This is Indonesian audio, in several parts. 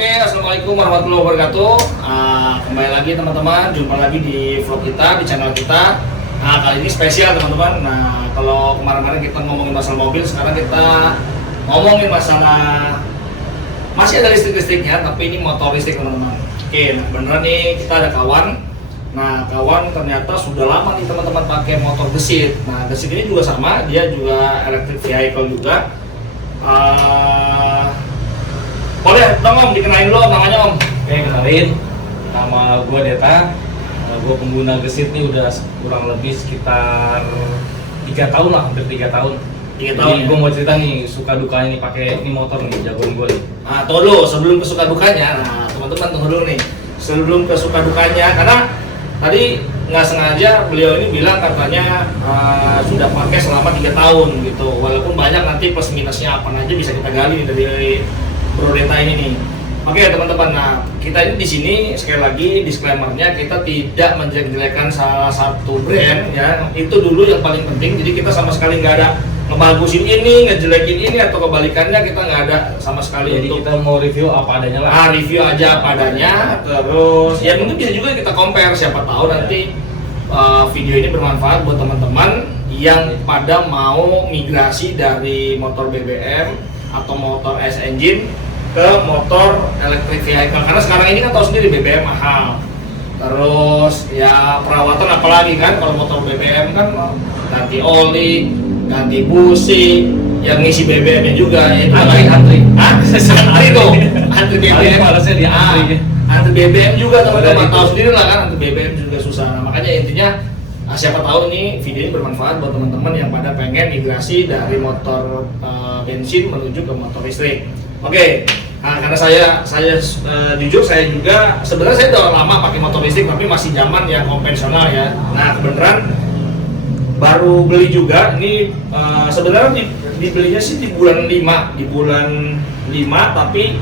Oke, assalamualaikum warahmatullahi wabarakatuh. Kembali lagi teman-teman, jumpa lagi di vlog kita, di channel kita. Kali ini spesial teman-teman. Nah, kalau kemarin-kemarin kita ngomongin masalah mobil, sekarang kita ngomongin masalah masih ada listrik-listriknya, tapi ini motor listrik teman-teman. Oke, nah beneran nih kita ada kawan. Nah, kawan ternyata sudah lama nih teman-teman pakai motor gesit. Nah, gesit ini juga sama, dia juga electric vehicle juga. Boleh dong Om, dikenalin dulu namanya Om. Oke, kenalin, nama gue Deta. Gue pengguna gesit nih udah kurang lebih sekitar 3 tahun lah, hampir 3 tahun. 3 tahun ya? Gue mau cerita nih suka dukanya nih pakai ini motor nih, jagoan gue nih. Nah, tunggu dulu sebelum ke suka dukanya. Nah, teman-teman tunggu dulu nih. Sebelum ke suka dukanya, karena tadi nggak sengaja beliau ini bilang katanya sudah pakai selama 3 tahun gitu. Walaupun banyak nanti plus minusnya apa aja bisa kita gali dari Bro Deta ini nih. Oke teman-teman, nah kita ini di sini sekali lagi disclaimer-nya kita tidak menjelek-jelekan salah satu brand ya. Itu dulu yang paling penting. Jadi kita sama sekali nggak ada ngebagusin ini, ngejelekin ini atau kebalikannya, kita nggak ada sama sekali. Jadi untuk kita mau review apa adanya lah. review aja apa adanya. Terus ya mungkin bisa juga kita compare, siapa tahu nanti video ini bermanfaat buat teman-teman yang pada mau migrasi dari motor BBM atau motor S engine ke motor electric vehicle. Karena sekarang ini kan tahu sendiri BBM mahal. Terus ya perawatan apalagi kan, kalau motor BBM kan ganti oli, ganti busi, yang ngisi BBM-nya juga itu antri tuh, antri BBM. Malasnya di antri. Antri BBM juga teman-teman tahu sendiri lah kan, antri BBM juga susah. Nah, makanya intinya siapa tahu ini video ini bermanfaat buat teman-teman yang pada pengen migrasi dari motor bensin menuju ke motor listrik. Oke, nah, karena saya jujur saya juga sebenarnya saya udah lama pakai motor listrik tapi masih zaman yang konvensional ya. Nah kebenaran baru beli juga ini sebenarnya dibelinya sih di bulan 5 tapi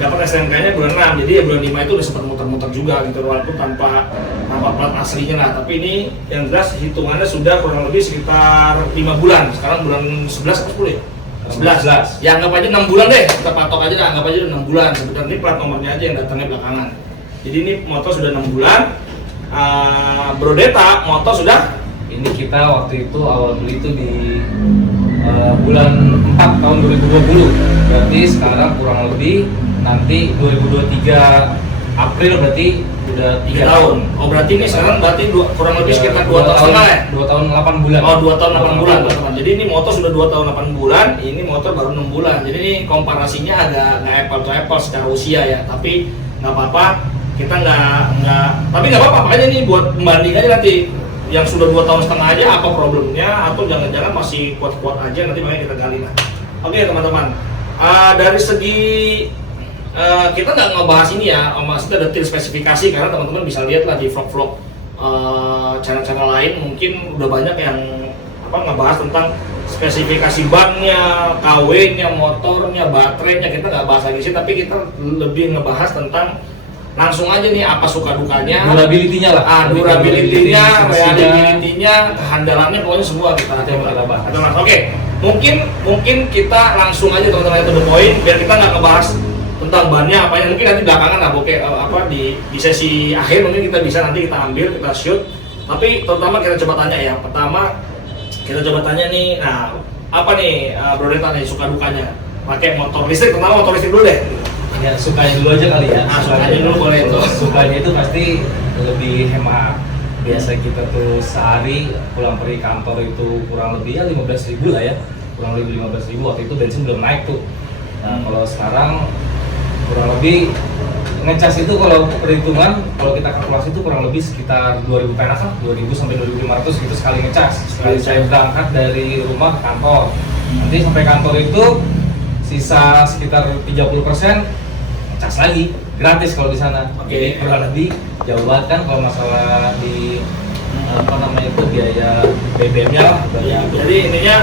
dapat STNK-nya bulan 6, jadi ya bulan 5 itu udah sempat muter-muter juga gitu walaupun tanpa plat aslinya lah. Tapi ini yang jelas hitungannya sudah kurang lebih sekitar 5 bulan. Sekarang bulan 11 atau 10 ya? 11. Ya anggap aja 6 bulan deh, kita patok aja lah, anggap aja udah 6 bulan. Sebenarnya ini plat nomornya aja yang datangnya belakangan. Jadi ini motor sudah 6 bulan. Bro Deta, motor sudah? Ini kita waktu itu awal beli itu di bulan 4 tahun 2020. Berarti sekarang kurang lebih nanti 2023 April berarti udah 3 tahun. Oh berarti ini sekarang berarti kurang lebih sekitar 2 tahun setengah ya? 2 tahun 8 bulan. Oh 2 tahun 8 bulan teman-teman. Jadi ini motor sudah 2 tahun 8 bulan, ini motor baru 6 bulan. Jadi ini komparasinya agak nggak apple to apple secara usia ya. Tapi nggak apa-apa, kita tapi nggak apa-apa, makanya ini buat membanding aja nanti. Yang sudah 2 tahun setengah aja apa problemnya, atau jangan-jangan masih kuat-kuat aja, nanti makanya kita gali lah. Oke teman-teman, dari segi kita nggak ngebahas ini ya, maksudnya detail spesifikasi, karena teman-teman bisa lihat lah di vlog-vlog channel-channel lain mungkin udah banyak yang ngebahas tentang spesifikasi bannya, KW-nya, motornya, baterainya. Kita nggak bahas lagi sih, tapi kita lebih ngebahas tentang langsung aja nih apa suka dukanya, durability-nya lah. Durability-nya, reliability-nya, kehandalannya, pokoknya semua kita bahas. Oke, mungkin kita langsung aja teman-teman itu the point, biar kita nggak ngebahas tentang bannya apanya, mungkin nanti belakangan lah, oke, di sesi akhir mungkin kita bisa nanti kita ambil, kita shoot. Tapi terutama kita coba tanya ya, pertama kita coba tanya nih, nah apa nih Bro Deta nih suka dukanya pakai motor listrik, terutama motor listrik dulu deh. Ya sukanya dulu aja kali ya. Sukanya dulu boleh tuh. Sukanya itu pasti lebih hemat. Biasa kita tuh sehari pulang pergi kantor itu kurang lebih ya 15.000 lah ya. Kurang lebih 15.000, waktu itu bensin belum naik tuh. Nah kalau sekarang kurang lebih ngecas itu kalau perhitungan, kalau kita kalkulasi itu kurang lebih sekitar 2.000 perak lah, 2.000 sampai 2.500 gitu sekali ngecas. Sekali saya berangkat dari rumah ke kantor. Nanti sampai kantor itu sisa sekitar 30% cas lagi gratis kalau di sana. Jadi kurang lebih jauh banget kan kalau masalah di itu biaya BBM-nya lah. Jadi intinya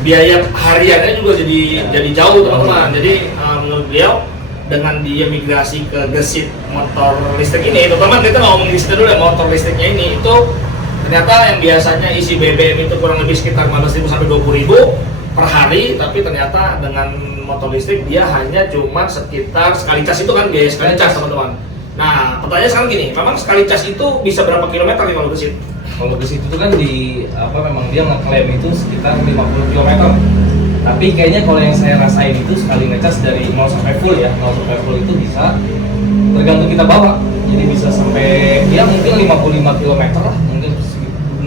biaya hariannya juga jadi jauh teman-teman. Jadi menurut beliau dengan dia migrasi ke gesit motor listrik ini, terutama kita ngomong gesit dulu ya, motor listriknya ini itu ternyata yang biasanya isi BBM itu kurang lebih sekitar 15.000 sampai 20.000, per hari, tapi ternyata dengan motor listrik dia hanya cuma sekitar sekali cas itu kan biaya sekali cas teman-teman. Nah pertanyaan sekarang gini, memang sekali cas itu bisa berapa kilometer nih kalau gesit? Kalau gesit itu kan di apa memang dia ngeklaim itu sekitar 50 km. Tapi kayaknya kalau yang saya rasain itu sekali ngecas dari 0 sampai full ya, 0 sampai full itu bisa tergantung kita bawa. Jadi bisa sampai ya mungkin 55 km lah, mungkin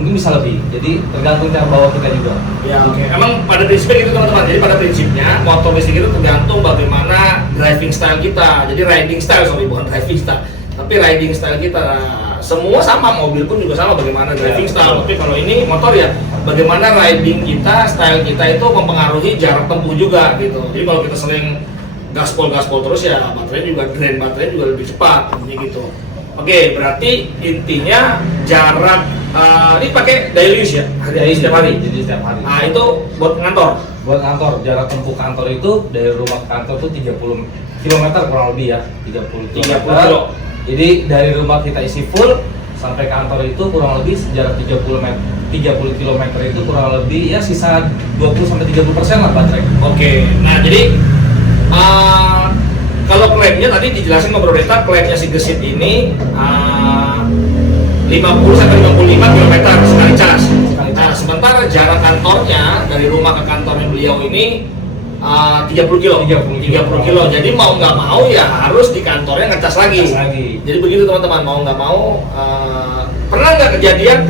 bisa lebih. Jadi tergantung cara bawa kita juga. Ya oke. Emang pada prinsipnya gitu teman-teman. Jadi pada prinsipnya motor listrik itu tergantung bagaimana driving style kita. Jadi riding style, sorry bukan driving style, tapi riding style kita. Semua sama, mobil pun juga sama bagaimana driving style. Tapi kalau ini motor ya bagaimana riding kita, style kita itu mempengaruhi jarak tempuh juga gitu. Jadi kalau kita sering gaspol terus ya baterai juga drain baterai juga lebih cepat gitu. Oke, berarti intinya jarak ini pakai daily use ya, setiap hari. Jadi setiap hari. Nah itu buat ngantor. Buat kantor, jarak tempuh kantor itu dari rumah ke kantor tuh 30 km kurang lebih ya, 30 km. Jadi dari rumah kita isi full sampai kantor itu kurang lebih jarak 30 km itu kurang lebih ya sisa 20-30% lah baterai. Oke, nah jadi kalau klaimnya tadi dijelasin ngobrol data, klaimnya si Gesit ini 50 sampai 55 km sekali cas. Nah, sementara jarak kantornya dari rumah ke kantornya beliau ini 30 kilo. Jadi mau nggak mau ya harus di kantornya ngecas lagi. Jadi begitu teman-teman, mau nggak mau pernah nggak kejadian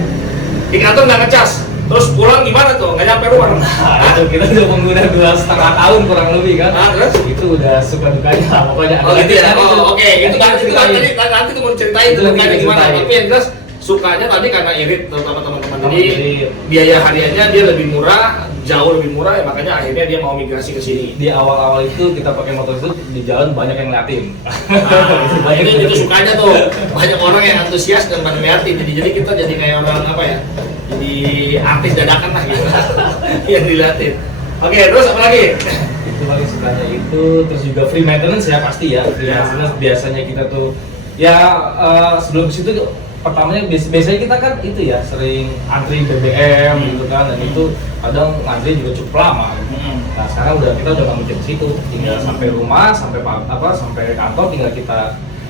di kantor nggak ngecas? Terus pulang gimana tuh? Nggak nyampe rumah? Nah, itu kita udah pengguna 2,5 tahun kurang lebih kan? Terus? Itu udah suka dukanya pokoknya. Oh gitu ya? Oh oke, itu kan nanti tuh mau ceritain itu dukanya gimana. Tapi yang jelas sukanya tadi karena irit terutama teman-teman. Jadi biaya hariannya dia lebih murah, jauh lebih murah ya, makanya akhirnya dia mau migrasi ke sini. Di awal-awal itu kita pakai motor itu di jalan banyak yang ngeliatin. Nah, itu sukanya tuh banyak orang yang antusias dan pada ngeliatin. Jadi kita jadi kayak orang apa ya? Jadi artis dadakan lah gitu. Yang diliatin. Oke, terus apa lagi? Itu paling sukanya itu, terus juga free maintenance ya pasti ya. Free maintenance biasanya kita tuh ya sebelum situ pertamanya biasanya kita kan itu ya sering antri BBM gitu kan, dan itu kadang antri juga cukup lama. Nah sekarang kita udah nggak mikir situ, tinggal sampai rumah, sampai kantor tinggal kita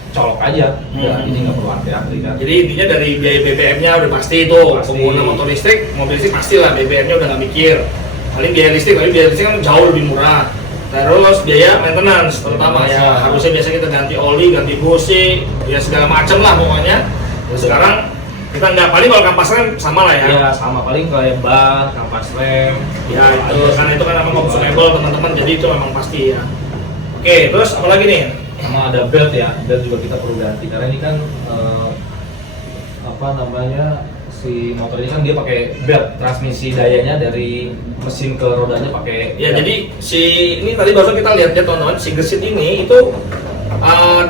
colok aja, jadi nggak perlu antri kan. Jadi intinya dari biaya BBM-nya udah pasti itu, pengguna motor listrik, mobil listrik pastilah BBM-nya udah nggak mikir. Paling biaya listrik kan jauh lebih murah. Terus biaya maintenance terutama ya, harusnya biasa kita ganti oli, ganti busi, ya segala macam lah pokoknya. Sekarang kita nggak, paling kalau kampas rem sama lah ya. Iya sama, paling kayak ban, kampas rem. Ya itu karena itu kan memang consumable teman-teman, jadi itu memang pasti ya. Oke, terus apa lagi nih? Sama ada belt ya, belt juga kita perlu ganti karena ini kan si motor ini kan dia pakai belt, transmisi dayanya dari mesin ke rodanya pakai. Ya jadi si ini tadi baru kita lihat ya teman-teman, si Gesit ini itu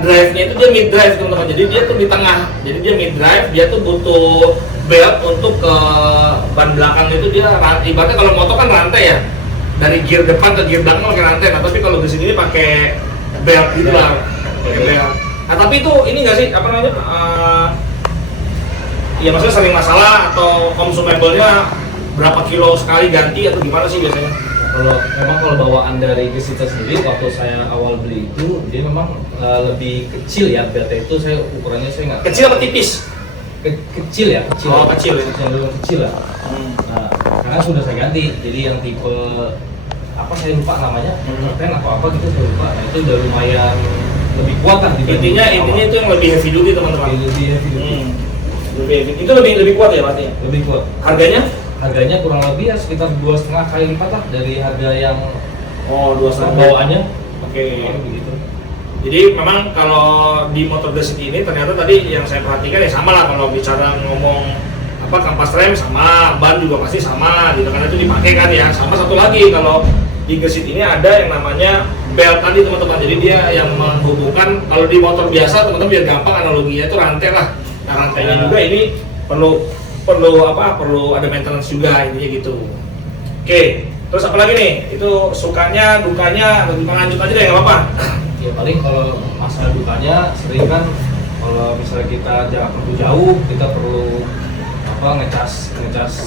drive-nya itu dia mid drive teman-teman, jadi dia tuh di tengah, jadi dia mid drive, dia tuh butuh belt untuk ke ban belakang itu dia ibaratnya kalau motor kan rantai ya, dari gear depan ke gear belakang pakai rantai, nah tapi kalau Gesit ini pakai belt gitu lah, pakai belt. Nah tapi itu ini nggak sih apa namanya? Ya maksudnya sering masalah atau consumable-nya berapa kilo sekali ganti atau gimana sih biasanya? Kalau bawaan dari Gesit sendiri, waktu saya awal beli itu dia memang lebih kecil ya, beltnya itu ukurannya saya nggak kecil apa tipis? Kecil ya, kecil. Oh kecil ya? Kecil lah. Nah, karena sudah saya ganti, jadi yang tipe apa saya lupa namanya, ten atau apa gitu saya lupa. Nah itu udah lumayan lebih kuat kan. Intinya itu yang lebih heavy duty teman-teman. Lebih heavy duty. Itu lebih kuat ya berarti? Lebih kuat. Harganya kurang lebih ya sekitar 2,5 kali lipat lah dari harga yang 2,5 bawaannya. Oke. Begitu. Jadi memang kalau di motor Gesit ini ternyata tadi yang saya perhatikan ya sama lah, kalau bicara ngomong apa kampas rem sama, ban juga pasti sama gitu, karena itu dipakai kan ya. Sama satu lagi kalau di Gesit ini ada yang namanya belt tadi teman-teman, jadi dia yang menghubungkan, kalau di motor biasa teman-teman biar gampang analoginya itu rantai lah. Nah rantainya juga ini perlu ada maintenance juga intinya gitu. Oke, terus apa lagi nih? Itu sukanya, dukanya, lanjut aja deh nggak apa-apa. Ya paling kalau masalah dukanya sering kan kalau misalnya kita jarak tempuh jauh, kita perlu ngecas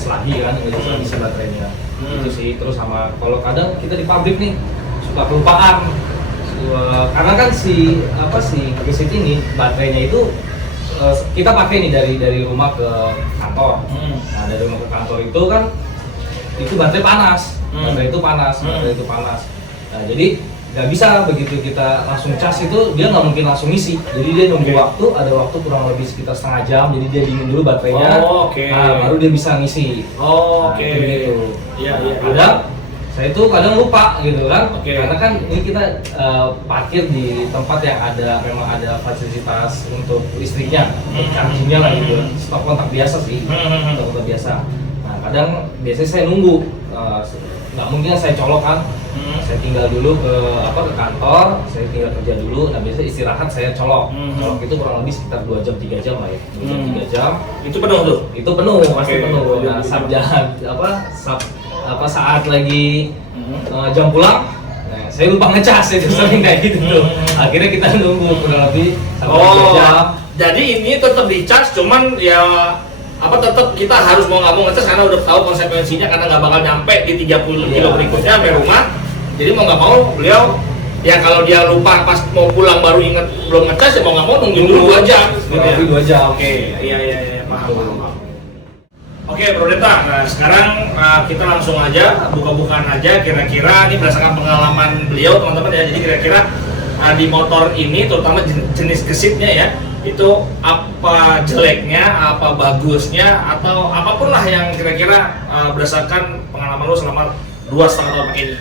lagi kan, ngecas lagi si baterainya. Itu sih. Terus sama kalau kadang kita di pabrik nih suka kelupaan. Karena kan si gesit ini baterainya itu kita pakai nih dari rumah ke kantor. Nah, dari rumah ke kantor itu kan itu baterai panas. Baterai itu panas. Nah, jadi nggak bisa begitu kita langsung cas itu, dia nggak mungkin langsung isi. Jadi dia nunggu waktu, ada waktu kurang lebih sekitar setengah jam. Jadi dia dingin dulu baterainya. Nah, baru dia bisa ngisi. Gitu. Iya. Saya itu kadang lupa gitu kan, karena kan ini kita parkir di tempat yang memang ada fasilitas untuk listriknya, chargingnya lah gitu, stop kontak biasa sih, stop kontak biasa. Nah kadang biasanya saya nunggu, nggak mungkin saya colok kan, saya tinggal dulu ke kantor, saya tinggal kerja dulu. Nah biasanya istirahat saya colok, colok itu kurang lebih sekitar 2 jam 3 jam lah ya, 2 jam 3 jam. Itu penuh tuh? Itu penuh, pasti penuh. Nah saat lagi jam pulang, nah, saya lupa ngecas, itu sering kayak gitu tuh. Akhirnya kita nunggu kurang lebih sampai 3 jam. Jadi ini tetap dicas, cuman ya tetap kita harus mau nggak mau ngecas karena udah tahu konsekuensinya, karena nggak bakal nyampe di 30 kilo berikutnya sampai rumah. Jadi mau nggak mau beliau ya kalau dia lupa pas mau pulang baru inget belum ngecas, ya mau nggak mau nungguin dulu 2 jam. Kurang lebih 2 jam. Iya, paham. Oke Bro Deta, nah sekarang kita langsung aja buka-bukaan aja, kira-kira ini berdasarkan pengalaman beliau teman-teman ya. Jadi kira-kira di motor ini terutama jenis gesitnya ya, itu apa jeleknya, apa bagusnya, atau apapun lah yang kira-kira berdasarkan pengalaman lo selama 2,5 tahun pakai ini.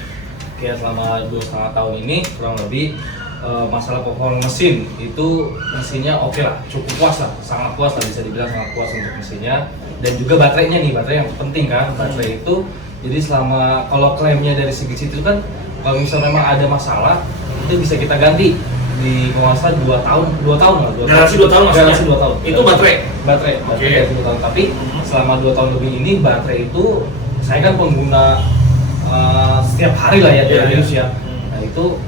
Oke, selama 2,5 tahun ini kurang lebih masalah performa mesin itu mesinnya oke lah, cukup puas lah, sangat puas lah, bisa dibilang sangat puas untuk mesinnya. Dan juga baterainya nih, baterai yang penting kan, baterai itu jadi selama kalau klaimnya dari segi situ kan kalau misalnya memang ada masalah itu bisa kita ganti di masa 2 tahun lah. Garansi 2 tahun maksudnya? Garansi 2 tahun. Itu baterai? Baterai 2 tahun, tapi selama 2 tahun lebih ini baterai itu saya kan pengguna setiap hari lah ya, terus ya. Nah itu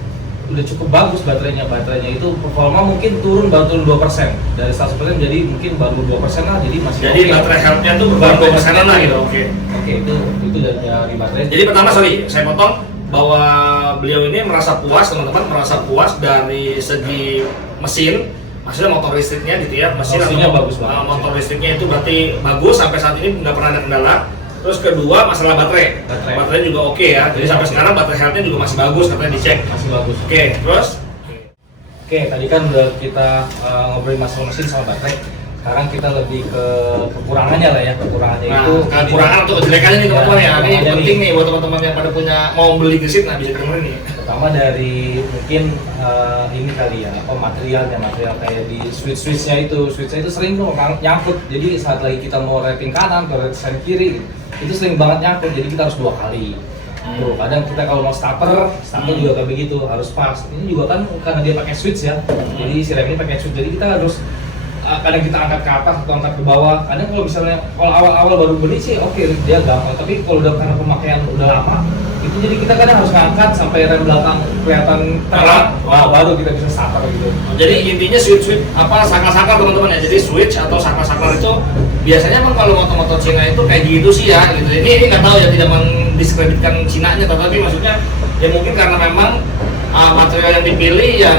udah cukup bagus baterainya itu performa mungkin baru turun 2% dari 100%, jadi mungkin baru 2% lah, jadi masih jadi baterai health-nya tuh baru 2% lah gitu. Oke, itu dari baterai. Jadi pertama saya potong bahwa beliau ini merasa puas, teman-teman merasa puas dari segi mesin, maksudnya motor listriknya gitu ya, mesinnya bagus banget. Motor listriknya itu berarti bagus, sampai saat ini nggak pernah ada kendala. Terus kedua masalah baterai juga oke ya. Jadi sampai sekarang baterai health-nya juga masih bagus, katanya dicek. Masih bagus. Terus? Tadi kan udah kita ngobrolin masalah mesin sama baterai. Sekarang kita lebih ke kekurangannya lah ya. Kekurangan atau kejelekannya nih teman-teman ya. Ini penting nih buat teman-teman yang pada mau beli gesit, nah bisa dengerin nih. Pertama dari mungkin ini kali ya, material kayak di switch-nya itu sering tuh nyangkut. Jadi saat lagi kita mau rating kanan atau rating kiri itu sering banget nyangkut, jadi kita harus 2 kali. Tuh, kadang kita kalau mau starter juga kayak begitu, harus pas. Ini juga kan karena dia pakai switch ya, jadi si rem ini pakai switch, jadi kita harus kadang kita angkat ke atas atau angkat ke bawah. Kadang kalau misalnya awal-awal baru beli sih oke, dia gampang, tapi kalau udah karena pemakaian udah lama itu jadi kita kadang harus ngangkat sampai rem belakang kelihatan terang, baru kita bisa starter gitu. Jadi intinya switch saklar teman-teman ya. Jadi switch atau saklar itu biasanya emang kalau motor-motor Cina itu kayak gitu sih ya gitu. Ini nggak tahu ya, tidak mendiskreditkan Cinanya, tapi maksudnya ya mungkin karena memang material yang dipilih yang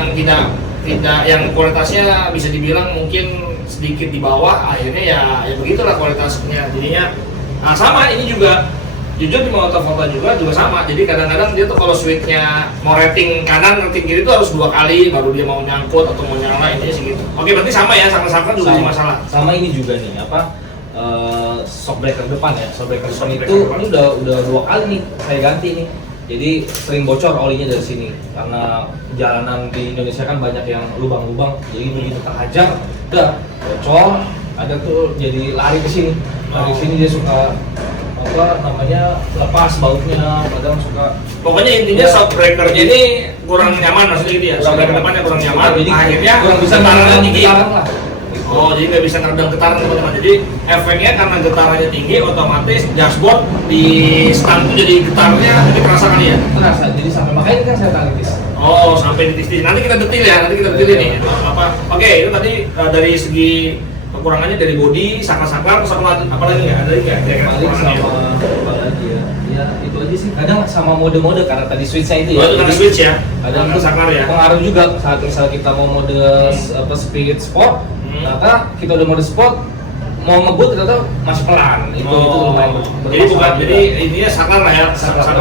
tidak yang kualitasnya bisa dibilang mungkin sedikit di bawah, akhirnya ya begitulah kualitasnya. Jadinya sama ini juga jujur di motor juga sama. Jadi kadang-kadang dia tuh kalau switchnya mau rating kanan rating kiri itu harus 2 kali baru dia mau nyangkut atau mau nyala, intinya sih gitu. Oke, berarti sama ya, sama juga masalah. Sama ini juga nih shock breaker depan ya. Shock breaker depan itu ini udah 2 kali nih saya ganti nih. Jadi sering bocor olinya dari sini karena jalanan di Indonesia kan banyak yang lubang-lubang. Jadi begitu terhajar, udah bocor, ada tuh jadi lari ke sini. Lari ke sini dia suka lepas bautnya, kadang suka. Pokoknya intinya shock breakernya ini kurang nyaman, maksudnya gitu ya. Shock breaker depannya kurang nyaman, akhirnya kurang bisa getarannya tinggi. Oh, jadi nggak bisa ngeredam getaran teman-teman. Jadi efeknya karena getarannya tinggi, otomatis dashboard di stang itu jadi getarnya jadi terasa kali ya. Terasa, jadi sampai makanya kan saya tangkis. Oh, sampai di titik. Nanti kita detil ya, ini. Oke, itu tadi dari segi kekurangannya dari body, saklar-saklar, terus apa lagi nggak? Ada lagi nggak? Paling sama apa lagi ya? Ya itu aja sih. Kadang sama mode-mode karena tadi switch-nya itu ya. Oh, itu karena switch ya? Ada saklar ya? pengaruh juga saat misal kita mau mode speed sport, maka kita udah mode sport mau ngebut ternyata masih pelan. Itu lumayan jadi bukan, jadi ininya saklar lah ya, saklar.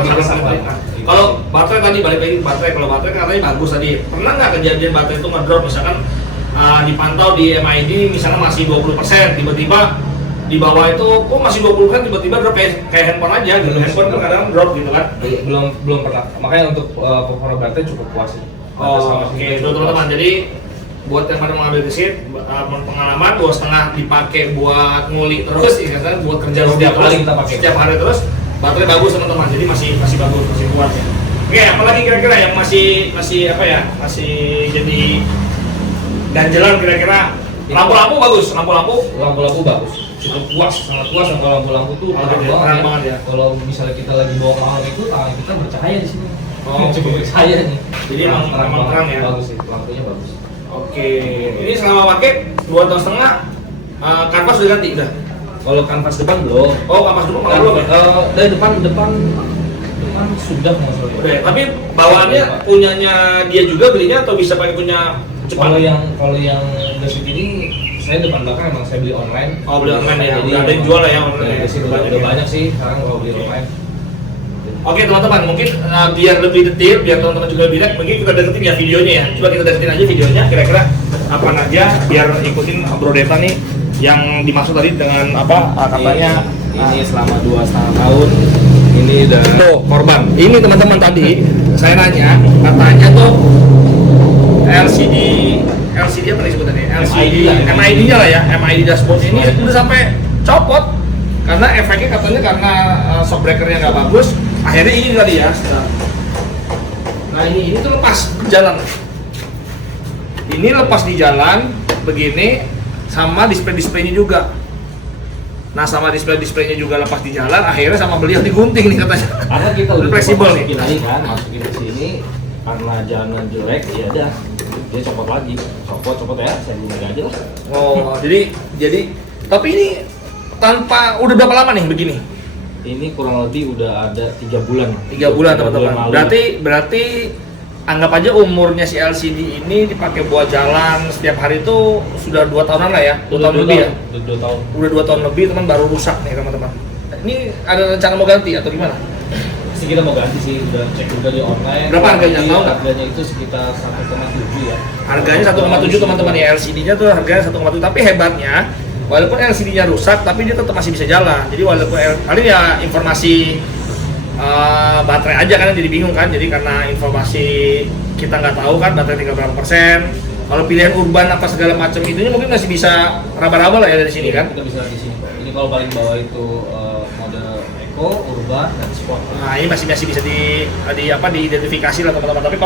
Kalau baterai tadi balik lagi baterai, kalau baterai katanya bagus tadi. Pernah nggak kejadian baterai itu ngedrop misalkan dipantau di MID misalnya masih 20%, tiba-tiba di bawah itu kok masih 20%, tiba-tiba drop kayak handphone aja gitu. Handphone kan kadang drop gitu kan. Belum pernah. Makanya untuk performa baterai cukup puas sih. Oke, itu teman-teman. Jadi buat yang pada mengambil gesit, pengalaman 2,5 dipakai buat ngulik terus, ya kan, buat kerja setiap hari kita pakai. Setiap hari terus, baterai bagus teman-teman. Jadi masih bagus, masih kuat ya. Oke, apalagi kira-kira yang masih apa ya? Masih jadi ganjelan kira-kira. Lampu-lampu bagus, lampu-lampu bagus. Cukup puas, sangat puas. Kalau lampu-lampu tuh terang banget ya. Kalau misalnya kita lagi bawa malam itu, tangan kita bercahaya di sini. Cukup bercahaya nih. Jadi emang terang ya. Bagus sih, lampunya bagus. Oke, ini selama pakai 2,5 tahun, kanvas udah ganti udah. Kalau kanvas depan belum. Oh, kanvas depan malah belum ya? Dari depan sudah maksudnya. Udah, tapi bawaannya punyanya dia juga belinya atau bisa pakai punya Jepang? Kalau yang gesit ini saya depan belakang emang saya beli online. Oh, beli online ya. Jadi Udah ada yang jual lah ya online. Udah banyak sih sekarang kalau beli online. Oke teman-teman, mungkin biar lebih detail, biar teman-teman juga lebih lihat, mungkin kita deketin ya videonya ya. Coba kita deketin aja videonya, kira-kira apa aja, biar ikutin Bro Deta nih yang dimaksud tadi dengan apa katanya ini selama 2,5 tahun ini udah korban. Ini teman-teman tadi saya nanya, katanya tuh LCD apa nih sebutannya? LCD, MID-nya lah ya, MID dashboard ini udah sampai copot karena efeknya katanya karena shock breaker-nya nggak bagus. Akhirnya ini tadi ya. Nah ini tuh lepas jalan. Ini lepas di jalan begini, sama display-displaynya juga. Nah sama display-displaynya juga lepas di jalan, akhirnya sama beliau digunting nih katanya. Karena kita udah fleksibel nih. Masukin ke sini karena jalan jelek, ya udah dia copot lagi, copot ya, saya guna aja lah. Oh jadi tapi ini tanpa udah berapa lama nih begini? Ini kurang lebih udah ada 3 bulan. 3 bulan teman-teman. Berarti anggap aja umurnya si LCD ini dipakai buat jalan setiap hari itu sudah 2 tahunan lah ya. 2 tahun lebih ya. 2 tahun. Udah 2 tahun lebih teman baru rusak nih teman-teman. Ini ada rencana mau ganti atau gimana? Pasti kita mau ganti sih, udah cek juga di online. Berapa harganya? Tahu nggak? Harganya itu sekitar 1,7 ya. Harganya 1,7 teman-teman ya, LCD-nya tuh harganya 1,7, tapi hebatnya walaupun LCD-nya rusak, tapi dia tetap masih bisa jalan. Jadi walaupun paling ya informasi baterai aja kan jadi bingung kan. Jadi karena informasi kita nggak tahu kan baterai tinggal berapa persen. Kalau pilihan urban apa segala macam itunya mungkin masih bisa raba-raba lah ya dari sini kan. Kita bisa di sini. Ini kalau paling bawah itu mode eco, urban, dan sport. Nah ini masih bisa diidentifikasi lah teman-teman. Tapi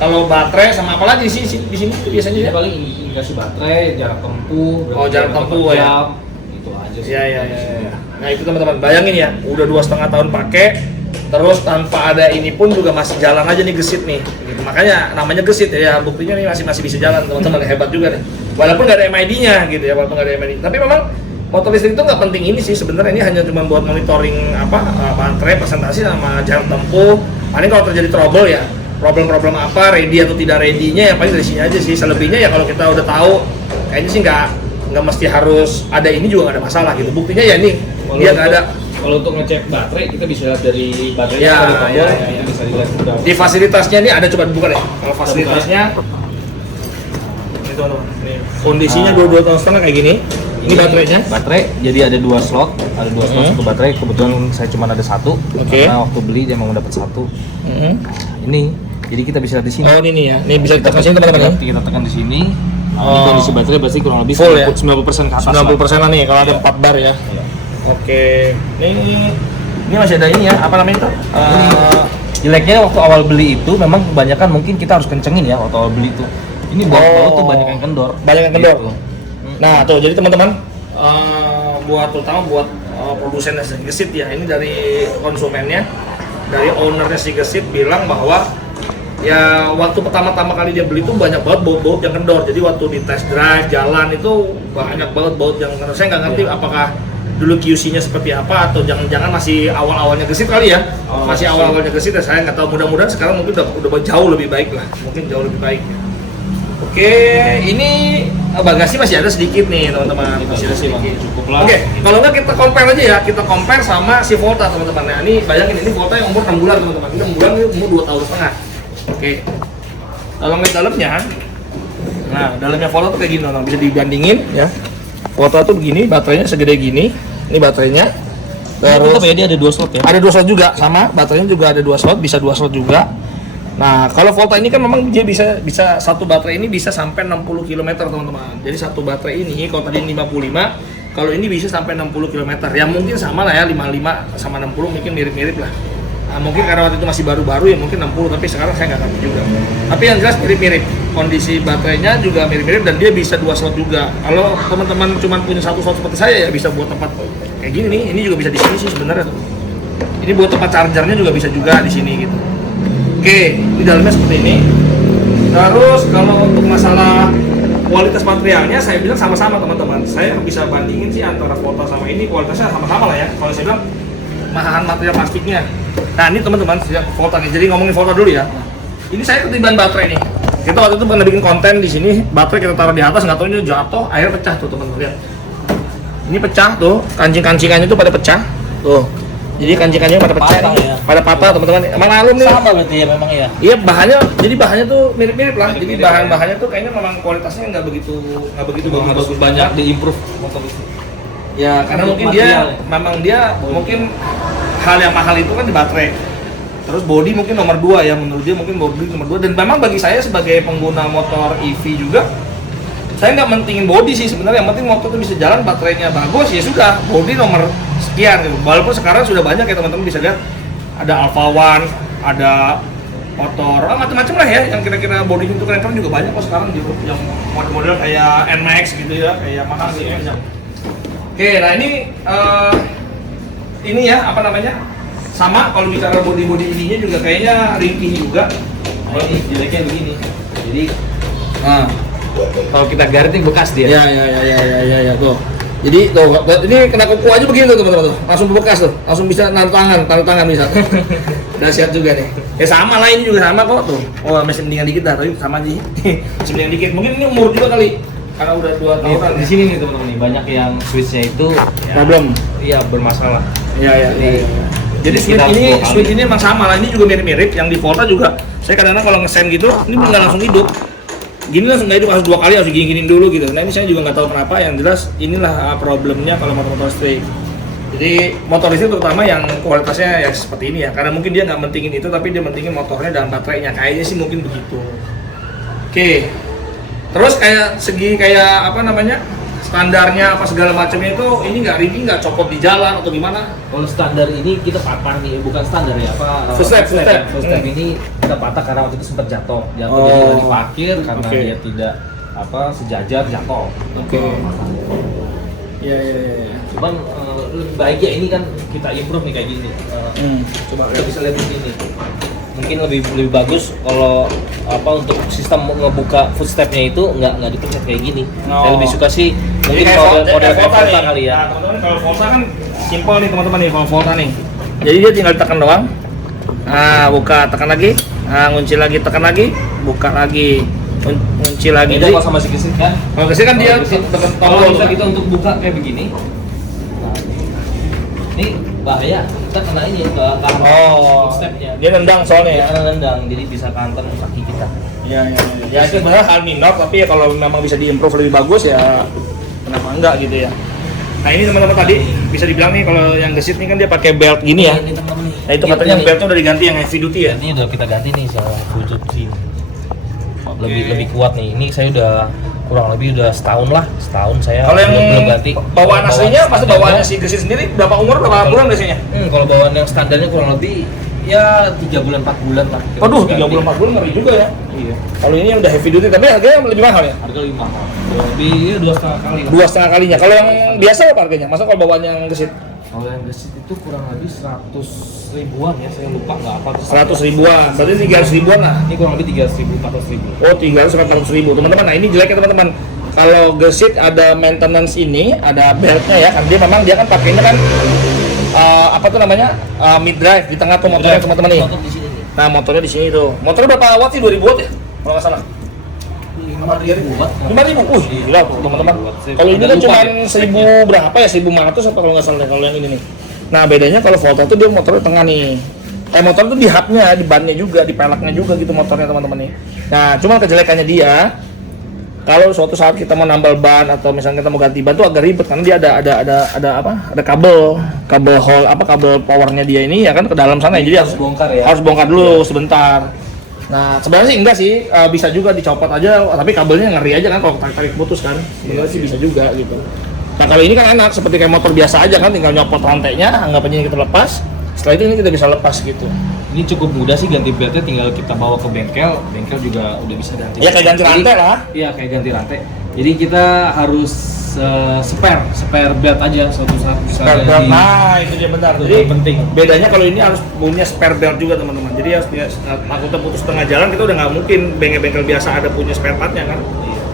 kalau baterai sama apa lagi sih di sini biasanya? Ini paling indikasi baterai, jarak tempuh. Oh jarak tempuh ya. Itu aja sih. Iya. Nah itu teman-teman, bayangin ya, udah 2,5 tahun pakai, terus tanpa ada ini pun juga masih jalan aja nih gesit nih. Gitu. Makanya namanya gesit ya, buktinya nih masih bisa jalan teman-teman, hebat juga nih. Walaupun nggak ada MID-nya gitu ya, walaupun nggak ada MID. Tapi memang motor listrik itu nggak penting ini sih sebenarnya, ini hanya cuma buat monitoring baterai, presentasi sama jarak tempuh. Paling kalau terjadi trouble ya, problem-problem apa, ready atau tidak ready-nya ya paling dari sini aja sih. Selebihnya ya kalau kita udah tahu, kayaknya sih nggak mesti harus ada ini juga nggak ada masalah gitu. Buktinya ya nih, dia nggak ada. Kalau untuk ngecek baterai kita bisa lihat dari baterai Ya. bisa dilihat berapa. Di fasilitasnya ini ada, coba dibuka deh. Kalau fasilitasnya, ini teman-teman, kondisinya 2 tahun setengah kayak gini. Ini baterainya. Baterai jadi ada 2 slot, satu baterai. Kebetulan saya cuma ada 1. Oke. Karena waktu beli dia mau dapat 1. Ini, jadi kita bisa lihat di sini. Oh ini nih ya, ini bisa kita kasih teman-teman. Kita tekan di sini. Ini kondisi baterai pasti kurang lebih Full ya? 90% ke atas. 90%-an nih kalau ada 4 bar ya. Oke. Ini masih ada ini ya, apa namanya itu? Jeleknya waktu awal beli itu memang kebanyakan mungkin kita harus kencengin ya waktu awal beli itu. Ini bawah tuh banyak yang kendor. Banyak yang kendor. Gitu. Nah tuh, jadi teman-teman, terutama buat produsen gesit ya, ini dari konsumennya, dari ownernya si gesit bilang bahwa ya waktu pertama-tama kali dia beli tuh banyak banget baut-baut yang kendor. Jadi waktu di test drive jalan itu banyak banget baut yang saya nggak ngerti apakah dulu QC-nya seperti apa atau jangan-jangan masih awal-awalnya gesit kali ya. Masih awal-awalnya gesit ya, saya nggak tahu, mudah-mudahan sekarang mungkin udah jauh lebih baik lah, mungkin jauh lebih baik. Oke, ini bagasi masih ada sedikit nih teman-teman, masih ada sedikit. Cukup lah. Oke, kalau nggak kita compare aja ya, kita compare sama si Volta teman-teman. Nah ini bayangin, ini Volta yang umur 6 bulan teman-teman, ini 6 bulan, ini umur 2 tahun setengah. Oke, kalau ngeliat dalamnya, nah dalamnya Volta tuh kayak gini teman-teman, bisa dibandingin ya. Volta tuh begini, baterainya segede gini, ini baterainya. Terus ya, dia ada 2 slot ya? Ada 2 slot juga, sama baterainya juga ada 2 slot, bisa 2 slot juga. Nah, kalau Volta ini kan memang dia bisa satu baterai ini bisa sampai 60 km teman-teman. Jadi satu baterai ini kalau tadi 55, kalau ini bisa sampai 60 km. Ya mungkin sama lah ya, 55 sama 60 mungkin mirip-mirip lah. Nah, mungkin karena waktu itu masih baru-baru ya mungkin 60, tapi sekarang saya nggak tahu juga. Tapi yang jelas mirip-mirip. Kondisi baterainya juga mirip-mirip dan dia bisa 2 slot juga. Kalau teman-teman cuma punya 1 slot seperti saya ya bisa buat tempat kayak gini nih. Ini juga bisa di sini sih sebenarnya tuh. Ini buat tempat chargernya juga bisa juga di sini gitu. Oke, di dalamnya seperti ini. Terus kalau untuk masalah kualitas materialnya, saya bilang sama-sama teman-teman. Saya bisa bandingin sih antara Volta sama ini, kualitasnya sama-sama lah ya. Kalau saya bilang bahan material plastiknya. Nah ini teman-teman, Volta nih. Jadi ngomongin Volta dulu ya. Ini saya ketiban baterai nih. Kita waktu itu pernah bikin konten di sini, baterai kita taruh di atas, nggak tahu ini jatuh, air pecah tuh teman-teman lihat. Ini pecah tuh, kancing-kancingannya tuh pada pecah. Tuh. Jadi kancing-kancingnya pada pecah, Patah, ya? pada patah teman-teman. Emang alum nih. Sama berarti ya memang ya? Iya bahannya, jadi bahannya tuh mirip-mirip lah. Jadi Mirip-mirip, bahan-bahannya tuh kayaknya memang kualitasnya nggak begitu bagus banyak diimprove motor itu. Ya karena Untuk mungkin material, dia, memang dia mungkin hal yang mahal itu kan di baterai. Terus body mungkin nomor 2 ya, menurut dia mungkin body nomor 2. Dan memang bagi saya sebagai pengguna motor EV juga, saya nggak mentingin body sih sebenarnya, yang penting motor itu bisa jalan, baterainya bagus ya sudah, body nomor sekian gitu. Walaupun sekarang sudah banyak ya teman-teman bisa lihat, ada Alpha One, ada motor, macam-macam lah ya, yang kira-kira body itu keren-keren juga banyak kok sekarang gitu, yang model-model kayak NMAX gitu ya, kayak Yamaha gitu banyak. Oke, nah ini ya apa namanya? Sama kalau bicara body-body ininya juga kayaknya ringkih juga. Nah, ini jeleknya begini. Jadi kalau kita gareti bekas dia. Ya tuh. Jadi tuh ini kena kuku aja begini tuh teman-teman tuh. Langsung bekas tuh. Langsung bisa tanda tangan bisa. Dahsyat juga nih. Ya sama lah, ini juga sama kok tuh. Oh, masih mendingan dikit dah, tapi sama aja. Masih mendingan dikit. Mungkin ini umur juga kali. Karena udah 2 tahunan. Di sini nih teman-teman nih, banyak yang switchnya itu problem. Iya, bermasalah. Iya. Jadi switch ini emang sama lah, ini juga mirip-mirip. Yang di Volta juga, saya kadang-kadang kalau nge-send gitu, ini nggak langsung hidup. Gini langsung nggak hidup, harus 2 kali, harus gini-giniin dulu gitu. Nah ini saya juga nggak tahu kenapa, yang jelas inilah problemnya kalau motor-motor listrik. Jadi motor listrik terutama yang kualitasnya ya seperti ini ya, karena mungkin dia nggak mentingin itu, tapi dia mentingin motornya dan baterainya. Kayaknya sih mungkin begitu. Oke. Terus kayak apa namanya, standarnya apa segala macamnya itu, ini nggak copot di jalan atau gimana? Kalau standar ini kita patah nih, bukan standar ya, apa? Full step. Ini kita patah karena waktu itu sempat jatuh jadi udah diparkir karena dia tidak sejajar, jatuh. Oke. Iya. Cuman lebih baik ya ini kan kita improve nih kayak gini. Coba kita bisa lihat begini. Mungkin lebih bagus kalau untuk sistem ngebuka footstepnya itu nggak dipencet kayak gini. Saya lebih suka sih mungkin model Volta kali ya. Nah, teman-teman kalau Volta kan simpel nih teman-teman nih, kalau Volta nih. Jadi dia tinggal tekan doang. Buka, tekan lagi. Ngunci lagi, tekan lagi, buka lagi. Kunci lagi. Beda kalau sama si gesit kan? Kalau gesit kan dia tekan tombol. Bisa kita untuk buka kayak begini. Nah, ini bahaya, kita kena ini footstepnya. Dia nendang soalnya ya. Karena nendang, jadi bisa kanten kaki kita. Iya. Ya sebenarnya hal minor, tapi ya kalau memang bisa diimprove lebih bagus ya kenapa enggak gitu ya. Nah ini teman-teman tadi bisa dibilang nih kalau yang gesit nih kan dia pakai belt gini ya. Ini teman-teman nih. Nah itu katanya beltnya udah diganti yang heavy duty ya. Ini udah kita ganti nih sama full duty. Lebih kuat nih. Ini saya udah kurang lebih udah setahun saya. Kalau yang belum ganti. Bawaan aslinya pasti bawaannya si gesit sendiri berapa bulan biasanya? Kalau bawaan yang standarnya kurang lebih ya 3 bulan 4 bulan lah. Waduh, 3 bulan 4 bulan ngeri juga ya. Iya. Kalau ini yang udah heavy duty tapi harganya lebih mahal ya? Harga lebih mahal. Lebih 2,5 kali. 2,5 kalinya. Kalau yang biasa apa harganya? Masa kalau bawaan yang gesit? Kalau yang gesit itu kurang lebih 100 ribuan ya, saya lupa nggak apa. 100 ribuan, berarti 300 ribuan lah. Ini kurang lebih 300 ribu, 400 ribu. Oh 300 sampai 400 ribu teman-teman. Nah ini jeleknya teman-teman. kalau gesit ada maintenance ini, ada beltnya ya, kan dia kan pakainya kan apa tuh namanya mid drive di tengah tuh motornya teman-teman nih. Nah motornya di sini tuh. Motornya berapa watt sih? 2000 watt ya? Kalau nggak salah. 5.000 watt. 5.000, gila tuh teman-teman. Kalau ini kan cuma 1000 berapa ya? 1.500 atau kalau nggak salah kalau yang ini nih. Nah bedanya kalau Volta tuh dia motornya tengah nih. Motor tuh di hubnya, di bannya juga, di peleknya juga gitu motornya teman-teman nih. Nah cuma kejelekannya dia, kalau suatu saat kita mau nambal ban atau misalnya kita mau ganti ban tuh agak ribet karena dia ada kabel hole kabel powernya dia ini ya kan ke dalam sana ya, jadi harus bongkar ya. Harus bongkar dulu sebentar. Nah sebenarnya sih enggak sih, bisa juga dicopot aja, tapi kabelnya ngeri aja kan kalau tarik putus kan. Sebenarnya sih bisa juga gitu. Nah kalau ini kan enak seperti kayak motor biasa aja kan, tinggal nyopot rantainya, anggap aja ini kita lepas. Setelah itu ini kita bisa lepas gitu. Ini cukup mudah sih ganti beltnya, tinggal kita bawa ke bengkel juga udah bisa ganti. Ya kayak ganti rantai lah. Iya kayak ganti rantai. Jadi kita harus spare belt aja suatu saat Spare belt, nah itu dia benar. Itu Jadi penting. bedanya kalau ini harus punya spare belt juga teman-teman. Jadi harus takutnya putus tengah jalan, kita udah nggak mungkin bengkel-bengkel biasa ada punya spare partnya kan.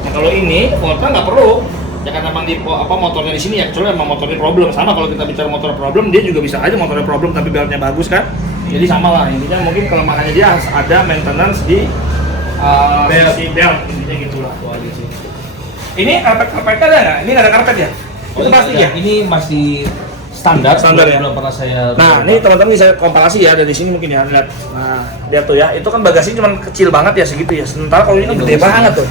Nah kalau ini Volta nggak perlu. Ya kan emang di motornya di sini ya, kecuali emang motornya problem. Sama kalau kita bicara motor problem, dia juga bisa aja motornya problem tapi beltnya bagus kan. Jadi sama lah, intinya mungkin kelemahannya dia harus ada maintenance di sisi belt, intinya gitulah. Ini karpet-karpetnya ada nggak? Ini nggak ada karpet ya? Itu pasti ya? Ini masih standar ya? Belum pernah saya. Nah ini teman-teman bisa komparasi ya dari sini mungkin ya, lihat. Nah lihat tuh ya, itu kan bagasinya cuma kecil banget ya segitu ya. Sementara kalau ini kan gede banget tuh.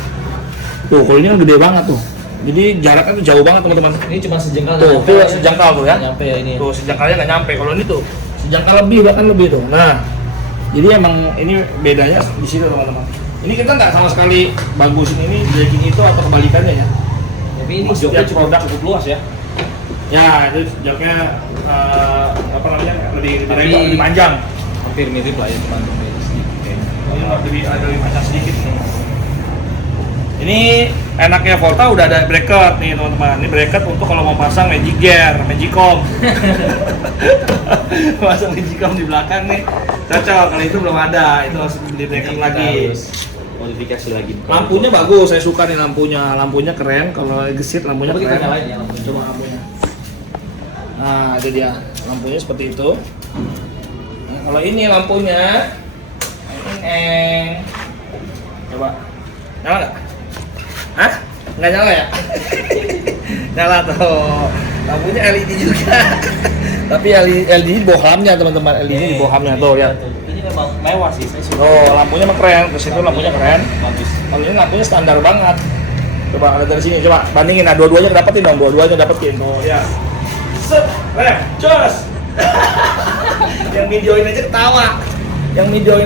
Tuh kalau ini kan gede banget tuh. Jadi jaraknya tuh jauh banget teman-teman. Ini cuma sejengkal. Tuh, sejengkal tuh ya. Nggak nyampe ya ini. Tuh sejengkalnya nggak nyampe. Kalau ini tuh sejengkal lebih bahkan lebih tuh. Nah jadi emang ini bedanya di situ teman-teman. Ini kita nggak sama sekali bagusin ini braking itu atau kebalikannya ya. Tapi ini joknya cukup luas ya. Ya itu joknya lebih lebar, lebih panjang. Hampir mirip lah ya teman-teman. Ini lebih panjang sedikit nih. Ini enaknya Volta udah ada bracket nih teman-teman. Ini bracket untuk kalau mau pasang magic gear, magicom. Pasang magicom di belakang nih cocok. Kalau itu belum ada, itu harus beli bracket lagi. Modifikasi lagi. Lampunya bagus, saya suka nih lampunya. Lampunya keren. Kalau gesit lampunya Coba kita keren. nyalain ya lampunya. Coba lampunya. Nah, itu dia. Lampunya seperti itu. Nah, kalau ini lampunya, coba nyala nggak? Hah? Nggak nyala ya? Nyala tuh. Lampunya LED juga. Tapi LED di bawah hamnya teman-teman. LED di bawah hamnya tuh ya. Ini memang mewah sih, saya suka. Oh, lampunya mah keren. Ke situ lampunya keren. Bagus. Kalau ini lampunya standar banget. Coba ada dari sini, coba bandingin. Nah, dua-duanya dapetin dong, dua-duanya dapetin. Oh ya. Set, jos. Yang videoin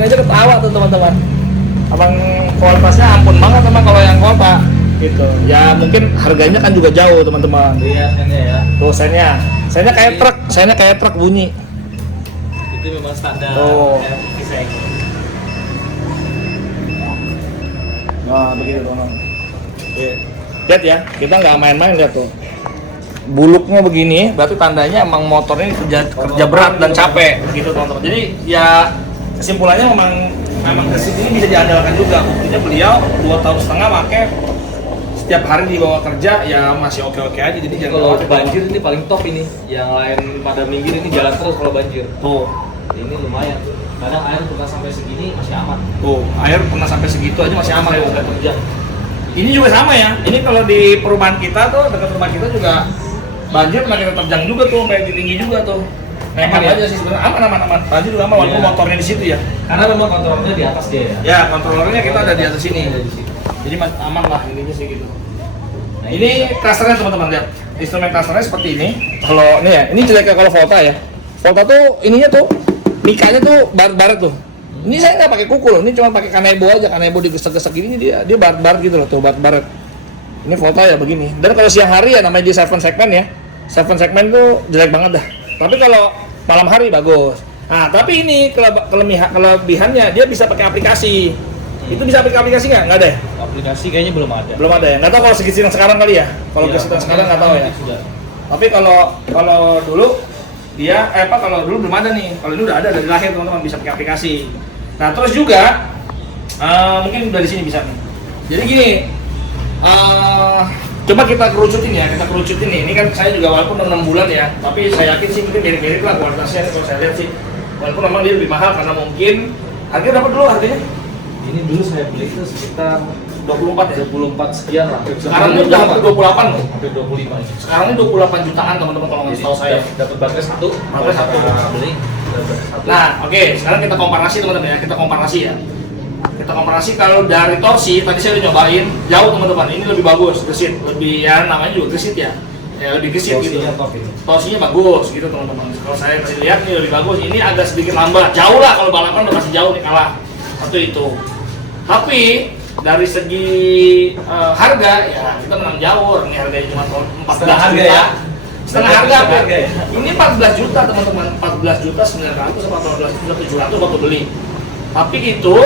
aja ketawa tuh teman-teman. Abang kualitasnya ampun banget teman kalau yang Volta gitu. Ya mungkin harganya kan juga jauh teman-teman. Iya, sennya ya. Tuh sennya kayak truk bunyi. Itu memang standar. Oh. Desain. Nah begitu teman-teman. Lihat ya, kita nggak main-main lihat tuh. Buluknya begini, berarti tandanya emang motornya kerja berat dan capek gitu teman-teman. Jadi ya kesimpulannya memang gesit ini bisa diandalkan juga. Buktinya beliau 2,5 tahun pakai, setiap hari dibawa kerja ya masih oke-oke aja. Jadi Kalau banjir ini paling top ini. Yang lain pada minggir ini jalan terus kalau banjir. Tuh, Ini lumayan. Kadang air pernah sampai segini masih aman. tuh air pernah sampai segitu aja masih aman ya udah kerja. Ini juga sama ya. Ini kalau di perumahan kita tuh, dekat rumah kita juga banjir pernah kita terjang juga tuh, sampai tinggi juga tuh. Aman ya? aja sih sebenarnya, aman. Banjir juga aman walaupun Iya. motornya di situ ya. Karena memang kontrolnya di atas dia ya. Ya, kontrolernya kita ada di atas sini. Ada di situ. Jadi aman lah intinya sih gitu. Nah, Ini clusternya teman-teman lihat. Instrumen clusternya seperti ini. Kalau ini ya, ini jeleknya kalau Volta ya. Volta tuh ininya tuh mikanya tuh baret-baret tuh. Ini saya nggak pakai kuku loh, ini cuma pakai kanebo aja. Kanebo digesek-gesek gini dia baret-baret gitu loh tuh, baret-baret. Ini Volta ya begini. Dan kalau siang hari ya namanya di 7 segmen ya. 7 segmen tuh jelek banget dah. Tapi kalau malam hari bagus. Nah, tapi ini kelebihannya dia bisa pakai aplikasi. Itu bisa pakai aplikasi nggak? Nggak ada ya? Aplikasi kayaknya belum ada. Belum ada ya? Nggak tahu kalau segisi yang sekarang kali ya? Kalau Iya, segisi yang sekarang nggak tahu ya? Sudah. Tapi kalau dulu dia kalau dulu belum ada nih. Kalau ini udah ada dari lahir teman-teman, bisa pakai aplikasi. Nah terus juga mungkin dari sini bisa nih. Jadi gini, Coba kita kerucutin ya, ini kan saya juga walaupun udah 6 bulan ya, tapi saya yakin sih mungkin mirip-mirip lah kualitasnya kalau saya lihat sih. Walaupun memang dia lebih mahal karena mungkin harga berapa dulu harganya? Ini dulu saya beli itu sekitar 24 ya? 24 sekian lah. Sekarang ini udah hampir 28 loh. Hampir 25 ya. Sekarang ini 28 jutaan teman-teman kalau nggak tahu saya. Dapat baterai satu. Baterai satu. Beli. Dapat satu. Nah, oke, sekarang kita komparasi teman-teman ya, kita komparasi kalau dari torsi tadi saya udah nyobain jauh teman-teman, ini lebih bagus, gesit, lebih ya namanya juga gesit ya, lebih gesit gitu. Torsinya bagus gitu teman-teman. Kalau saya kasih lihat ini lebih bagus, ini agak sedikit lambat, jauh lah kalau balapan udah masih jauh nih kalah satu itu. Tapi dari segi harga ya kita menang jauh, ini harganya cuma 14 harga juta. ya. Setengah harga, ya. Ini 14 juta teman-teman, 14 juta 900 atau 14 juta 700 waktu beli. Tapi itu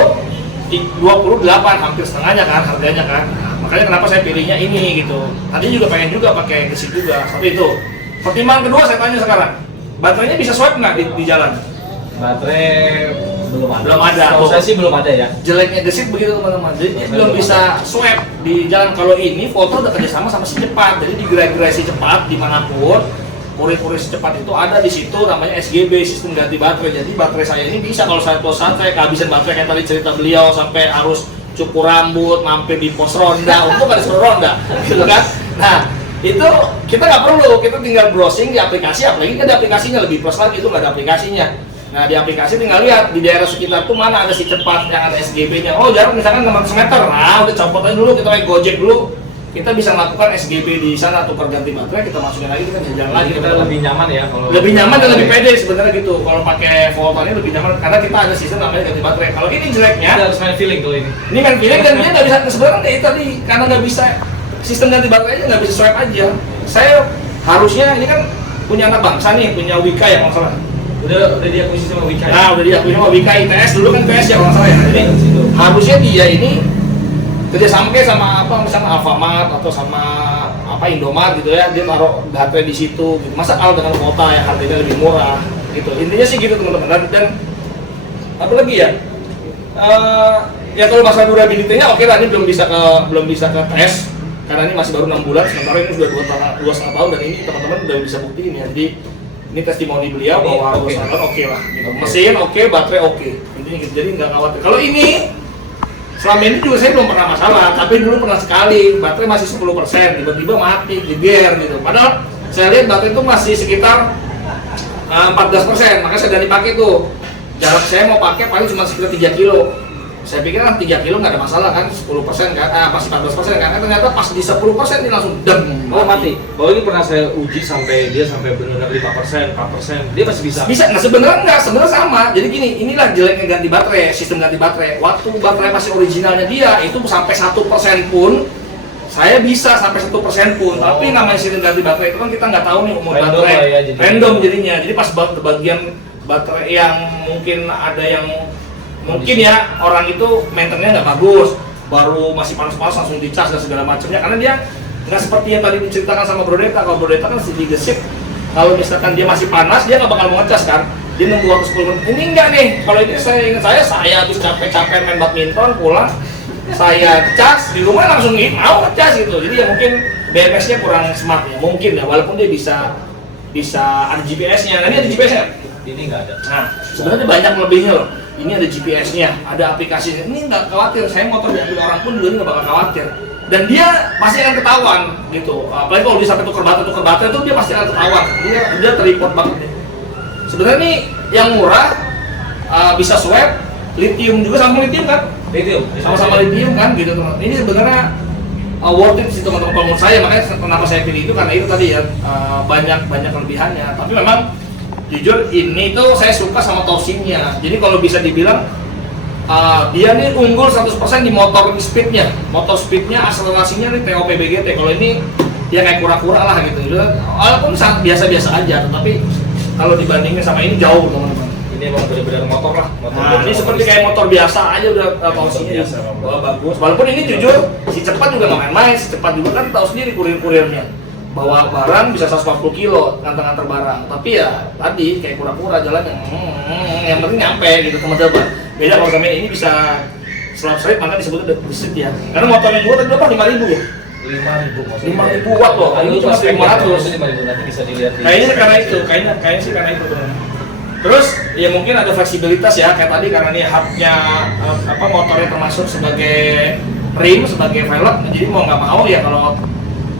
28 hampir setengahnya kan harganya kan. Nah, makanya kenapa saya pilihnya ini gitu. Tadi juga pengen juga pakai gesit juga. Satu itu. Pertimbangan kedua saya tanya sekarang. Baterainya bisa swipe nggak di jalan? Baterai belum ada. Belum ada. Kalau saya sih belum ada ya. Jeleknya gesit begitu teman-teman. Jadi dia belum bisa swipe di jalan. Kalau ini foto udah kerjasama sama si Cepat. Jadi digerai-gerai si Cepat dimanapun. Kurir-kurir secepat itu ada di situ namanya SGB, sistem ganti baterai. Jadi baterai saya ini bisa kalau saya bosan saya kehabisan baterai kayak tadi cerita beliau sampai harus cukur rambut, mampir di pos ronda, untuk ada suruh ronda, gitu kan? Nah itu kita nggak perlu, kita tinggal browsing di aplikasi, apalagi kan ada aplikasinya lebih plus lagi itu nggak ada aplikasinya. Nah di aplikasi tinggal lihat di daerah sekitar tuh mana ada si Cepat yang ada SGB-nya. Oh jarak misalkan 600 meter, nah udah copot aja dulu kita pakai Gojek dulu. Kita bisa melakukan SGB di sana atau perganti baterai, kita masukin lagi, kita jalan lagi. Kita lebih nyaman ya kalau lebih nyaman dan lebih pede sebenarnya gitu. Kalau pakai Voltanya lebih nyaman karena kita ada sistem namanya ganti baterai. Kalau ini jeleknya, kita harus main feeling kalau ini. Ini main feeling dan dia nggak bisa sebenarnya itu tadi karena nggak bisa sistem ganti baterainya nggak bisa swipe aja. Saya harusnya ini kan punya anak bangsa nih, punya Wika ya kalau salah. Udah diakuisisi sama Wika. Nah udah diakui sama Wika ITS dulu kan ITS ya kalau salah ya. Jadi harusnya dia ini kerjasama kayak sama apa misalnya Alfamart atau sama apa Indomart gitu ya, dia taruh baterai di situ gitu. Masa al dengan kuota yang harganya lebih murah gitu, intinya sih gitu teman-teman. Dan apa lagi ya, ya kalau masalah durability-nya oke lah, ini belum bisa ke tes karena ini masih baru 6 bulan, sementara ini sudah 2,5 tahun dan ini teman-teman udah bisa buktiin ya. Jadi ini testimoni beliau bahwa 2,5 tahun oke lah gitu. Mesin oke, baterai oke, intinya gitu. Jadi nggak khawatir. Kalau ini selama ini juga saya belum pernah masalah, tapi dulu pernah sekali baterai masih 10%, tiba-tiba mati, jeger gitu. Padahal saya lihat baterai itu masih sekitar 14%, makanya saya dari pakai tuh. Jarak saya mau pakai paling cuma sekitar 3 kilo. Saya pikir kan 3 kilo nggak ada masalah kan, 10% kan, masih 14% kan, ternyata pas di 10% dia langsung dem. Oh mati. Bahwa ini pernah saya uji sampai benar-benar 5%, 4%, dia masih bisa. Bisa, nah sebenarnya sama. Jadi gini, inilah jeleknya ganti baterai, sistem ganti baterai. Waktu baterai masih originalnya dia itu sampai 1% pun saya bisa sampai 1% pun. Tapi namanya sistem ganti baterai itu kan kita nggak tahu nih umur Random baterai. ya, Random jadinya. Jadi pas bagian baterai yang mungkin ada yang mungkin ya orang itu maintenance nggak bagus, baru masih panas-panas langsung dicas dan segala macamnya, karena dia nggak seperti yang tadi diceritakan sama Bro Deta. Kalau Bro Deta kan digesip, kalau misalkan dia masih panas dia nggak bakal mau ngecas kan, dia nunggu waktu 10 menit. Ini enggak nih, kalau ini saya ingat saya habis capek-capek main badminton pulang, saya cas di rumah langsung mau ngecas gitu. Jadi ya mungkin BMS-nya kurang smart ya, mungkin ya, walaupun dia bisa ada GPS-nya. Nah ini ada GPS-nya? Ini nggak ada. Nah sebenarnya banyak lebihnya loh. Ini ada GPS-nya, ada aplikasinya. Ini nggak khawatir, saya motor diambil orang pun juga nggak bakal khawatir. Dan dia pasti akan ketahuan gitu. Apalagi kalau dia sampai tukar baterai itu dia pasti akan ketahuan. Dia terreport banget deh. Sebenarnya nih yang murah bisa swipe, lithium juga sama lithium kan? Lithium. Sama-sama lithium kan gitu teman. Ini sebenarnya worth it sih teman-teman menurut saya. Makanya kenapa saya pilih itu karena itu tadi ya, banyak kelebihannya. Tapi memang jujur ini tuh saya suka sama torsinya. Jadi kalau bisa dibilang dia nih unggul 100% di motor speednya. Motor speednya, akselerasinya nih TOP BGT. Kalau ini dia kayak kura-kura lah gitu. Walaupun biasa-biasa aja, tetapi kalau dibandingin sama ini jauh teman-teman. Ini emang benar-benar motor lah. Ini seperti kayak motor biasa aja udah torsinya biasa. bagus. Walaupun ini jujur si Cepat juga nggak main-main. Si Cepat juga kan tahu sendiri kurir-kurirnya. Bawa barang bisa 140 kilo ngantar-ngantar barang, tapi ya tadi kayak kura-kura jalan yang penting nyampe gitu teman-teman. Beda kalau sama ini bisa slap straight, maka disebutnya udah bersih ya, karena motornya gua tadi berapa, 5.000 ya? 5.000 maksudnya. 5.000 watt loh. Ini cuma 1.500. 5.000 nanti bisa dilihat di. Kayaknya karena itu, kayaknya sih karena itu teman. Terus ya mungkin ada fleksibilitas ya kayak tadi karena ini hubnya motornya termasuk sebagai rim, sebagai velg, jadi mau nggak mau ya kalau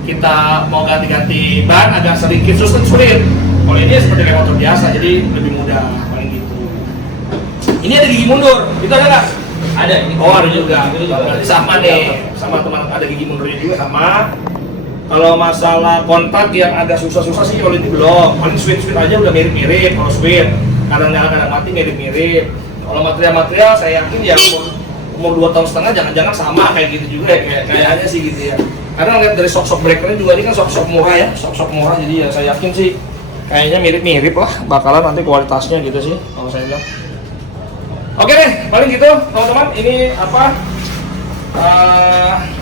kita mau ganti-ganti ban agak sedikit sulit. Kalau ini seperti kayak motor biasa, jadi lebih mudah paling gitu. Ini ada gigi mundur, itu ada nggak? Ada ini. Oh ada juga. Itu juga Berarti sama nih, sama teman ada gigi mundurnya juga sama. Kalau masalah kontak yang agak susah-susah sih kalau ini belum. Paling switch aja udah mirip-mirip kalau switch. Kadang nyala kadang mati mirip-mirip. Kalau material saya yakin ya umur 2 tahun setengah jangan-jangan sama kayak gitu juga ya kayaknya sih gitu ya. Karena lihat dari shock breakernya juga ini kan shock murah ya, shock murah jadi ya saya yakin sih kayaknya mirip-mirip lah bakalan nanti kualitasnya gitu sih kalau saya bilang. Oke deh, paling gitu teman-teman. Ini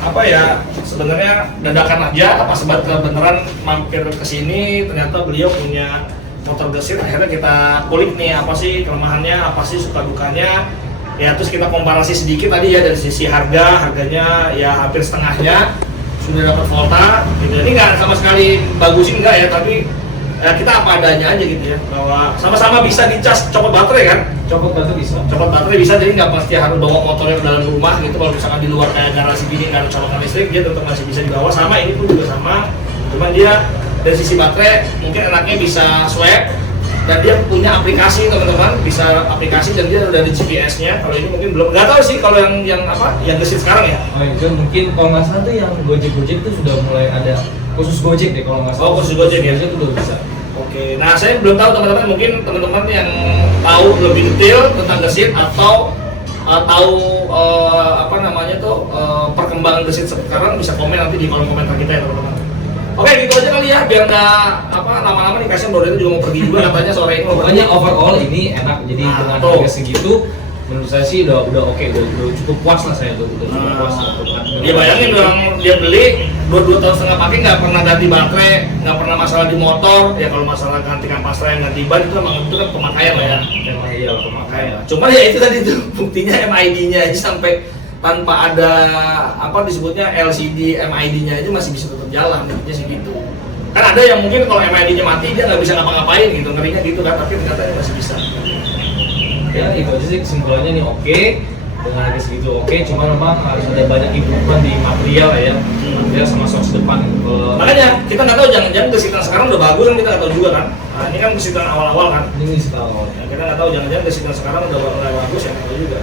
apa ya sebenarnya dadakan aja apa sebab beneran mampir ke sini ternyata beliau punya motor gesit, akhirnya kita kulik nih apa sih kelemahannya, apa sih suka dukanya ya, terus kita komparasi sedikit tadi ya dari sisi harganya ya hampir setengahnya sudah dapat Volta gitu. Ini nggak sama sekali bagusin enggak ya, tapi ya kita apa adanya aja gitu ya, bahwa sama-sama bisa dicas copot baterai kan, Copot baterai bisa, jadi nggak pasti harus bawa motornya ke dalam rumah gitu. Kalau misalkan di luar kayak garasi gini nggak ada colokan listrik, dia tetap masih bisa dibawa. Sama ini pun juga sama, cuman dia dari sisi baterai mungkin enaknya bisa swap, dan dia punya aplikasi teman-teman, bisa aplikasi dan dia udah ada GPS-nya. Kalau ini mungkin belum, nggak tahu sih kalau yang gesit sekarang ya. Oh itu mungkin kalau nggak salah tuh yang Gojek itu sudah mulai ada khusus Gojek deh kalau nggak salah. Oh khusus Gojek ya? Itu udah bisa. Oke, nah saya belum tahu teman-teman, mungkin teman-teman yang tahu lebih detail tentang gesit atau tahu perkembangan gesit sekarang bisa komen nanti di kolom komentar kita ya teman-teman. Oke, gitu aja kali ya, biar nggak lama-lama nih, kasihan Bro itu juga mau pergi juga katanya sore ini mau pergi. Pokoknya overall ini enak, jadi dengan harga segitu menurut saya sih udah oke, udah cukup puas lah saya, udah cukup puas. Dia bayangin orang dia beli 2 tahun setengah pakai nggak pernah ganti baterai, nggak pernah masalah di motor ya. Kalau masalah ganti kampas rem, ganti ban itu emang itu kan pemakaian lah ya. Emang iya pemakaian. Cuma ya itu tadi tuh buktinya MID-nya aja sampai tanpa ada disebutnya LCD MID-nya aja masih bisa tetap jalan, intinya sih gitu. Kan ada yang mungkin kalau MID-nya mati dia nggak bisa ngapa-ngapain gitu, ngerinya gitu kan, tapi ternyata dia masih bisa. Ya itu aja sih kesimpulannya nih, oke dengan harga segitu oke, cuma memang harus ada banyak improvement di material ya, material sama shock depan. Makanya kita nggak tahu, jangan-jangan gesitan sekarang udah bagus kan, kita nggak tahu juga kan. Nah, ini kan gesitan awal-awal kan. Ini awal. Ya, kita nggak tahu, jangan-jangan gesitan sekarang udah bagus ya, nggak tahu juga.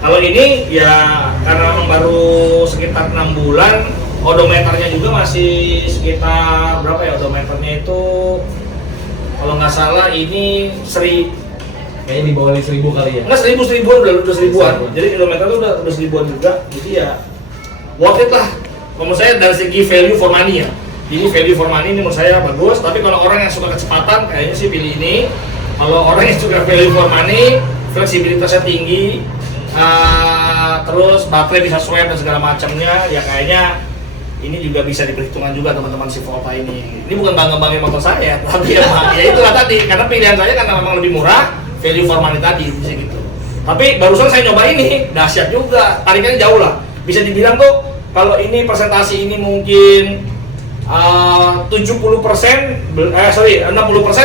Kalau ini ya karena memang baru sekitar 6 bulan, odometernya juga masih sekitar berapa ya, odometernya itu kalau nggak salah ini kayaknya di bawah 1.000 kali ya. Enggak, 1000-an udah 1000-an. Jadi kilometer itu udah 1000-an juga. Jadi ya worth it lah. Menurut saya dari segi value for money ya. Ini value for money ini menurut saya bagus, tapi kalau orang yang suka kecepatan kayaknya sih pilih ini. Kalau orang yang suka value for money, fleksibilitasnya tinggi, terus baterai bisa swap dan segala macamnya, ya kayaknya ini juga bisa diperhitungkan juga teman-teman si Volta ini. Ini bukan bangga-banggain motor saya, tapi ya itulah tadi, karena pilihan saya karena memang lebih murah, value for money tadi bisa gitu. Tapi barusan saya nyoba ini, dahsyat juga, tarikannya jauh lah. Bisa dibilang tuh kalau ini presentasi ini mungkin 60%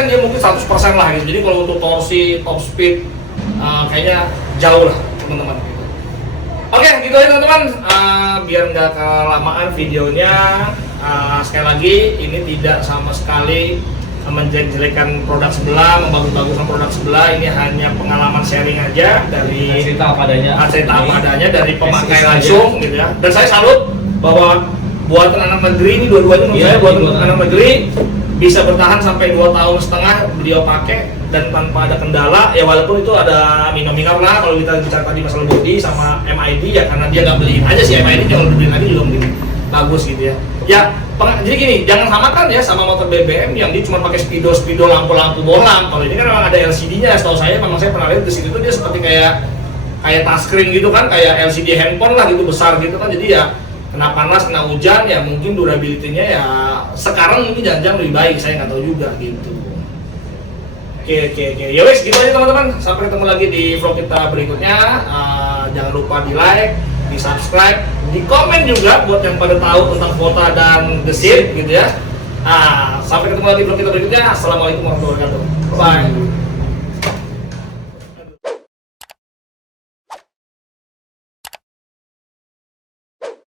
dia mungkin 100% lah gitu. Jadi kalau untuk torsi, top speed kayaknya jauh lah teman-teman. Oke, gitu aja teman-teman. Biar nggak kelamaan videonya, sekali lagi ini tidak sama sekali menjelek-jelekan produk sebelah, membagus-baguskan produk sebelah. Ini hanya pengalaman sharing aja dari cerita apa adanya dari pemakai langsung gitu ya. Dan saya salut bahwa buatan anak negeri ini dua-duanya menurut saya buatan anak negeri bisa bertahan sampai 2 tahun setengah beliau pakai dan tanpa ada kendala ya, walaupun itu ada minor-minor lah kalau kita bicara tadi masalah bodi sama MID ya, karena dia nggak beliin aja sih MID, kalau dibeliin lagi juga mungkin bagus gitu ya. Ya jadi gini, jangan samakan ya sama motor BBM yang dia cuma pakai speedo lampu-lampu bohlam. Kalau ini kan memang ada LCD-nya, setahu saya memang saya pernah lihat di situ tuh dia seperti kayak touchscreen gitu kan, kayak LCD handphone lah gitu, besar gitu kan. Jadi ya kena panas, kena hujan ya mungkin durability-nya ya sekarang mungkin jangan lebih baik, saya nggak tahu juga gitu. Oke. Ya wes gitu aja teman-teman. Sampai ketemu lagi di vlog kita berikutnya. Jangan lupa di like, di di subscribe, di komen juga buat yang pada tahu tentang Vota dan The Seat gitu ya. Sampai ketemu lagi di vlog kita berikutnya. Assalamualaikum warahmatullahi wabarakatuh. Bye.